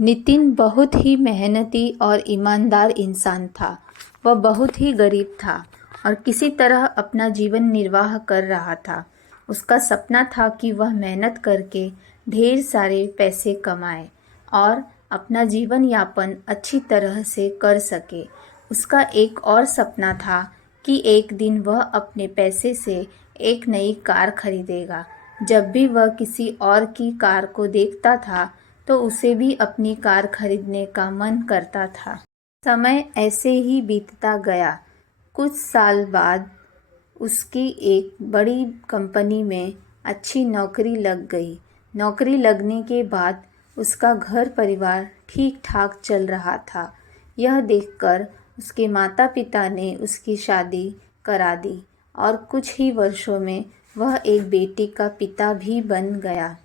नितिन बहुत ही मेहनती और ईमानदार इंसान था। वह बहुत ही गरीब था और किसी तरह अपना जीवन निर्वाह कर रहा था। उसका सपना था कि वह मेहनत करके ढेर सारे पैसे कमाए और अपना जीवन यापन अच्छी तरह से कर सके। उसका एक और सपना था कि एक दिन वह अपने पैसे से एक नई कार खरीदेगा। जब भी वह किसी और की कार को देखता था तो उसे भी अपनी कार खरीदने का मन करता था। समय ऐसे ही बीतता गया। कुछ साल बाद उसकी एक बड़ी कंपनी में अच्छी नौकरी लग गई। नौकरी लगने के बाद उसका घर परिवार ठीक ठाक चल रहा था। यह देखकर उसके माता पिता ने उसकी शादी करा दी और कुछ ही वर्षों में वह एक बेटी का पिता भी बन गया।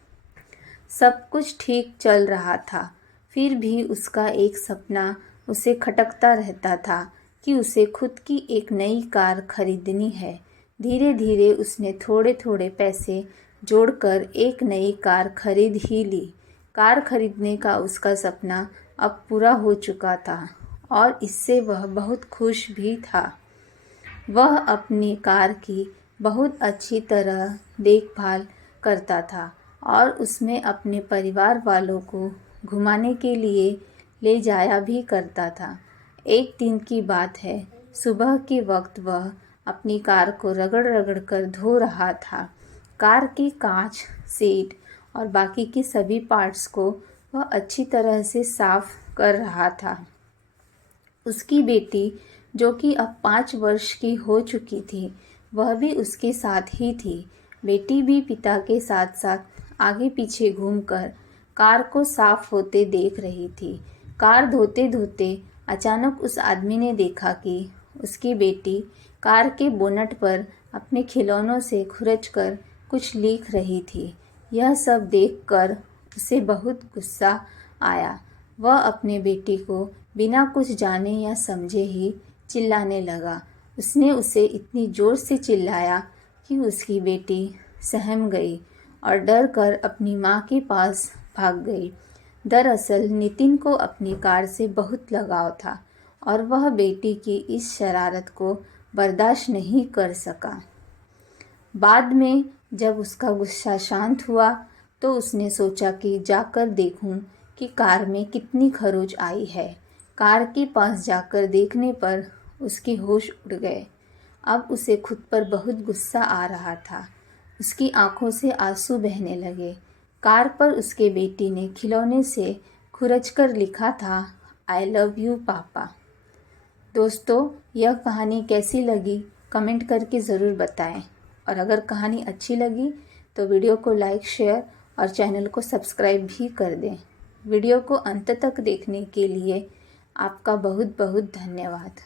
सब कुछ ठीक चल रहा था, फिर भी उसका एक सपना उसे खटकता रहता था कि उसे खुद की एक नई कार खरीदनी है। धीरे धीरे उसने थोड़े थोड़े पैसे जोड़कर एक नई कार खरीद ही ली। कार खरीदने का उसका सपना अब पूरा हो चुका था और इससे वह बहुत खुश भी था। वह अपनी कार की बहुत अच्छी तरह देखभाल करता था और उसमें अपने परिवार वालों को घुमाने के लिए ले जाया भी करता था। एक दिन की बात है, सुबह के वक्त वह अपनी कार को रगड़ रगड़ कर धो रहा था। कार की कांच, सीट और बाकी की सभी पार्ट्स को वह अच्छी तरह से साफ कर रहा था। उसकी बेटी, जो कि अब 5 वर्ष की हो चुकी थी, वह भी उसके साथ ही थी। बेटी भी पिता के साथ साथ आगे पीछे घूमकर कार को साफ होते देख रही थी। कार धोते धोते अचानक उस आदमी ने देखा कि उसकी बेटी कार के बोनट पर अपने खिलौनों से खुरचकर कुछ लिख रही थी। यह सब देखकर उसे बहुत गुस्सा आया। वह अपने बेटी को बिना कुछ जाने या समझे ही चिल्लाने लगा। उसने उसे इतनी ज़ोर से चिल्लाया कि उसकी बेटी सहम गई और डर कर अपनी माँ के पास भाग गई। दरअसल नितिन को अपनी कार से बहुत लगाव था और वह बेटी की इस शरारत को बर्दाश्त नहीं कर सका। बाद में जब उसका गुस्सा शांत हुआ तो उसने सोचा कि जाकर देखूं कि कार में कितनी खरोच आई है। कार के पास जाकर देखने पर उसके होश उड़ गए। अब उसे खुद पर बहुत गुस्सा आ रहा था। उसकी आंखों से आंसू बहने लगे। कार पर उसके बेटी ने खिलौने से खुरचकर लिखा था, आई लव यू पापा। दोस्तों, यह कहानी कैसी लगी कमेंट करके ज़रूर बताएं और अगर कहानी अच्छी लगी तो वीडियो को लाइक, शेयर और चैनल को सब्सक्राइब भी कर दें। वीडियो को अंत तक देखने के लिए आपका बहुत बहुत धन्यवाद।